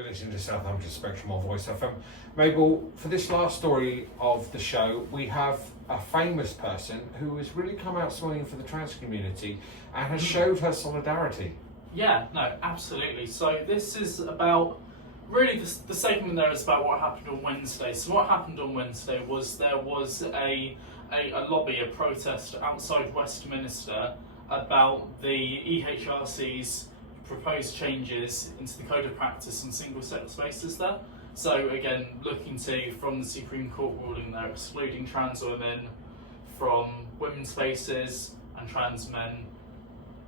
You're listening to Southampton Spectrum on Voice FM. Mabel, for this last story of the show, we have a famous person who has really come out swinging for the trans community and has showed her solidarity. Yeah, no, absolutely. So this is about, really the segment there is about what happened on Wednesday. So what happened on Wednesday was there was a lobby, a protest outside Westminster about the EHRC's proposed changes into the code of practice on single-sex spaces there. So again, looking to, from the Supreme Court ruling there, excluding trans women from women's spaces and trans men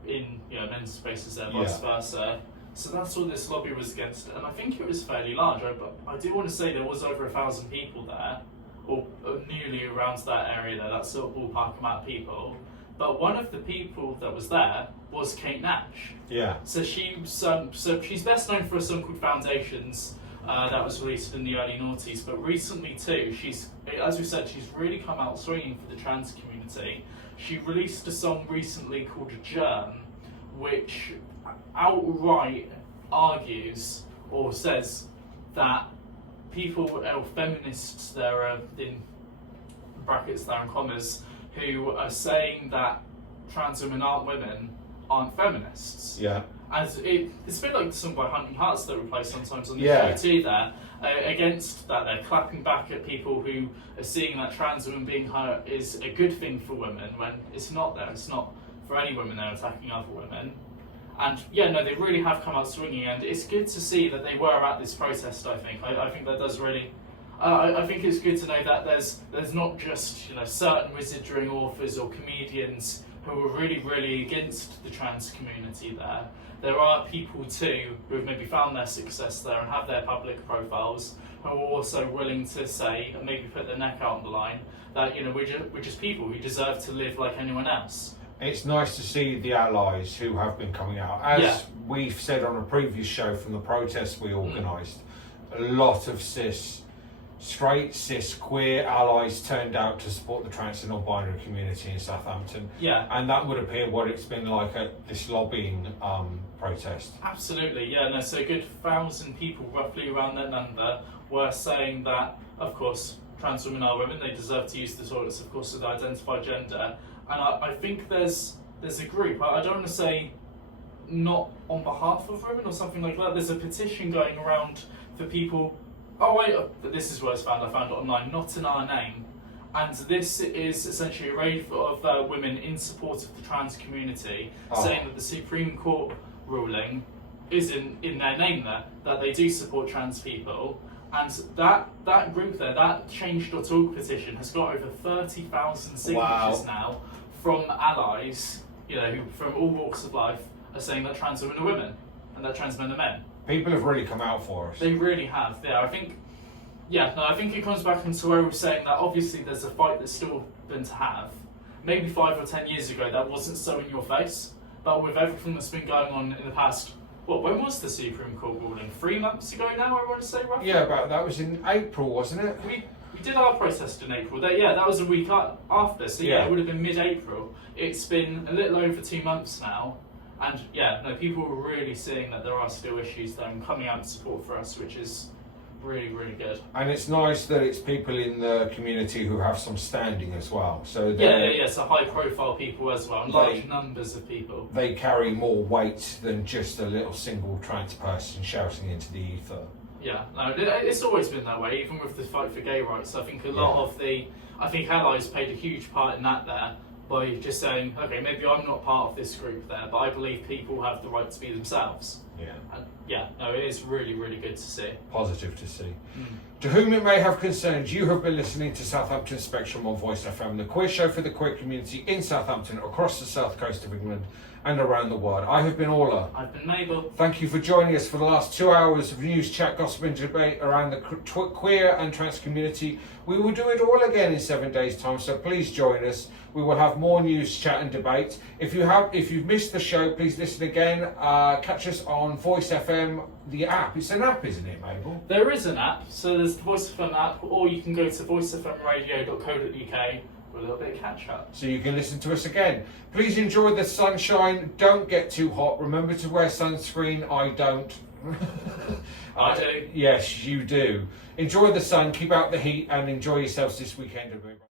in men's spaces there, vice versa. So that's what this lobby was against, and I think it was fairly large. But I do want to say there was over 1,000 people there, or nearly around that area there, that sort of ballpark amount of people. But one of the people that was there was Kate Nash. Yeah. So she's best known for a song called Foundations that was released in the early noughties. But recently too, she's, as we said, she's really come out swinging for the trans community. She released a song recently called Germ, which outright argues or says that people, or feminists there, in brackets there and commas, who are saying that trans women aren't women, aren't feminists. Yeah. As it's a bit like the song by Hunting Hearts that we play sometimes on the show too there. Against that, they're clapping back at people who are seeing that trans women being hurt is a good thing for women, when it's not there. It's not for any women they're attacking other women. And they really have come out swinging, and it's good to see that they were at this protest. I think that does really. I think it's good to know that there's not just certain wizarding authors or comedians who are really against the trans community there. There are people too who have maybe found their success there and have their public profiles, who are also willing to say and maybe put their neck out on the line that we're just people who deserve to live like anyone else. It's nice to see the allies who have been coming out. As we've said on a previous show from the protests we organised, a lot of straight, cis, queer allies turned out to support the trans and non-binary community in Southampton. Yeah. And that would appear what it's been like at this lobbying protest. Absolutely, so a good 1,000 people, roughly around that number, were saying that, of course, trans women are women, they deserve to use the toilets, of course, with identified gender. And I think there's a group, I don't want to say not on behalf of women or something like that, there's a petition going around for people. Oh wait, this is where I found it online, Not in Our Name. And this is essentially a rave of women in support of the trans community, saying that the Supreme Court ruling isn't in their name there, that they do support trans people. And that group there, that change.org petition, has got over 30,000 signatures now from allies, who from all walks of life are saying that trans women are women and that trans men are men. People have really come out for us. They really have, I think it comes back into where we're saying that obviously there's a fight that's still been to have. Maybe 5 or 10 years ago that wasn't so in your face, but with everything that's been going on in the past, when was the Supreme Court ruling? 3 months ago now, I want to say, roughly? Yeah, but that was in April, wasn't it? We did our protest in April. That was a week after, so it would have been mid-April. It's been a little over 2 months now. And people are really seeing that there are still issues there and coming out to support for us, which is really good. And it's nice that it's people in the community who have some standing as well. So so high profile people as well, and large numbers of people. They carry more weight than just a little single trans person shouting into the ether. Yeah, it's always been that way, even with the fight for gay rights. I think a lot of allies played a huge part in that there, by just saying, okay, maybe I'm not part of this group there, but I believe people have the right to be themselves. Yeah. And it is really good to see. Positive to see. To whom it may have concerned, you have been listening to Southampton Spectrum on Voice FM, the queer show for the queer community in Southampton, across the south coast of England and around the world. I have been Orla. I've been Mabel. Thank you for joining us for the last 2 hours of news, chat, gossip and debate around the queer and trans community. We will do it all again in 7 days' time, so please join us. We will have more news, chat and debate. If you've missed the show, please listen again. Catch us on Voice FM, the app. It's an app, isn't it, Mabel? There is an app, so there's the Voice FM app, or you can go to voicefmradio.co.uk for a little bit of catch up. So you can listen to us again. Please enjoy the sunshine. Don't get too hot. Remember to wear sunscreen. I don't. I do. Yes, you do. Enjoy the sun. Keep out the heat and enjoy yourselves this weekend, everybody.